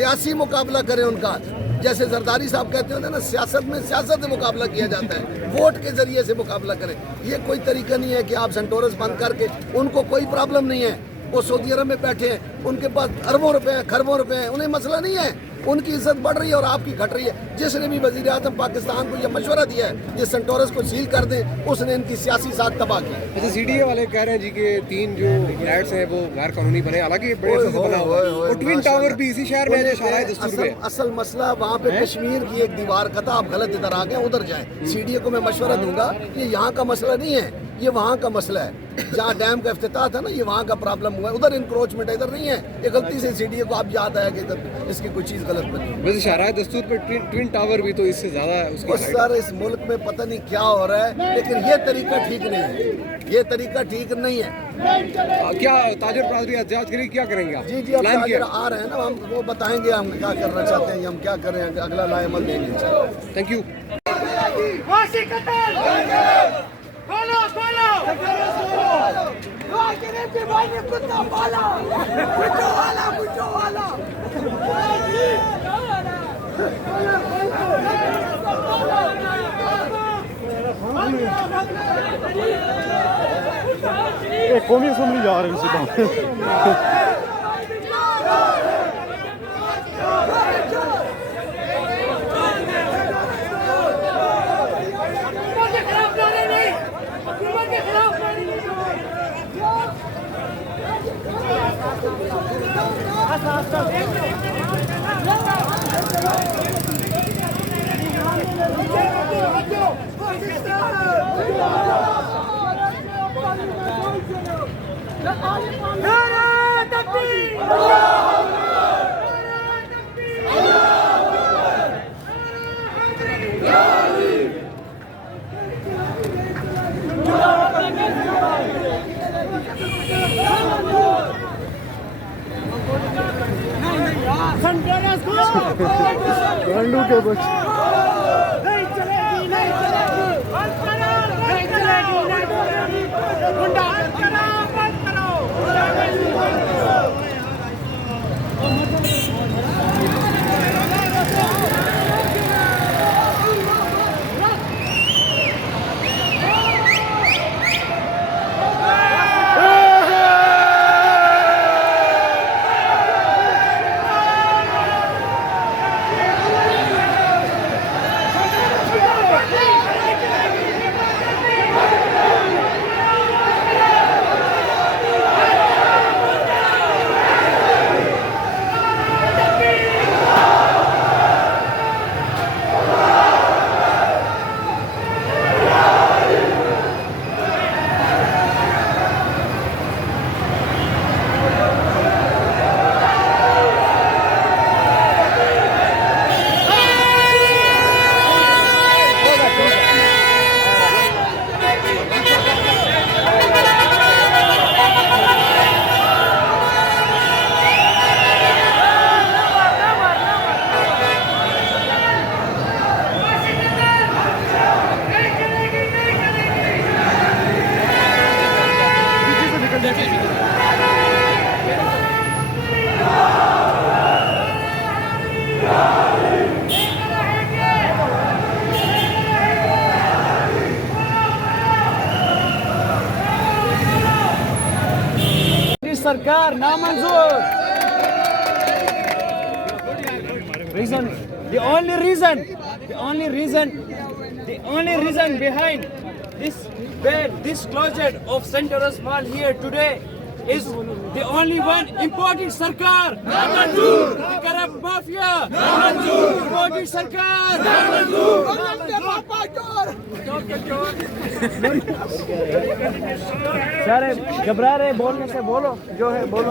सियासी मुकाबला करें उनका। जैसे जरदारी साहब कहते होते हैं ना, सियासत में सियासत से मुकाबला किया जाता है, वोट के जरिए से मुकाबला करें। ये कोई तरीका नहीं है कि आप सेंटोरस बंद करके, उनको कोई प्रॉब्लम नहीं है, वो सऊदी अरब में बैठे हैं, उनके पास अरबों रुपए हैं, खरबों रुपए हैं, उन्हें मसला नहीं है, उनकी इज्जत बढ़ रही है और आपकी घट रही है। जिसने भी वजीर आजम पाकिस्तान को यह मशवरा दिया है कि सेंटोरस को सील कर दें, उसने इनकी सियासी साख तबाह की। अच्छा, सीडीए वाले कह रहे हैं जी कि 3 जो फ्लैट्स हैं वो गैर कानूनी बने, हालांकि बड़े से बना हुआ है, और ट्विन टावर भी इसी शहर में है जो शाराए दस्तूर में। असल मसला वहाँ पे कश्मीर की एक दीवार का था, आप गलत इधर आ गए, उधर जाएं। सीडीए को मैं मशवरा दूंगा, ये यहाँ का मसला नहीं है, ये वहाँ का मसला है। जहाँ डैम का इफ्तिताह था ना, ये वहाँ का प्रॉब्लम हुआ है, उधर इंक्रोचमेंट है, इधर नहीं है। ये गलती से सीडीए को आप याद आया कि इधर इसकी कोई चीज़ गलत बनी। वैसे शाराए दस्तूर पे ट्विन टावर भी तो इससे ज़्यादा उसकी सर इस मुल्क में पता नहीं क्या हो रहा है, लेकिन ये तरीका ठीक नहीं है, ये तरीका ठीक नहीं है। क्या ताजर बरादरी एहतजाज के लिए क्या करेंगे आप? जी अब ताजर आ रहे हैं ना, हम वो बताएंगे हम क्या करना चाहते हैं, हम क्या करें, अगला लाएमल देंगे। Thank you. कौमी असम्बली जा रहे हैं गांडू के बच्चे नहीं चलेगी, नहीं चलेगी, बंद करो, नहीं चलेगी, नहीं चलेगी, गुंडा बंद करो, बंद करो, सरकार नामंजूर। Reason, the only reason behind this closure of Centauros Mall here today is the only one imported Sarkar. Namanjur. The corrupt mafia. Namanjur. Imported Sarkar. Namanjur. सारे घबरा रहे बोलने से, बोलो जो है बोलो।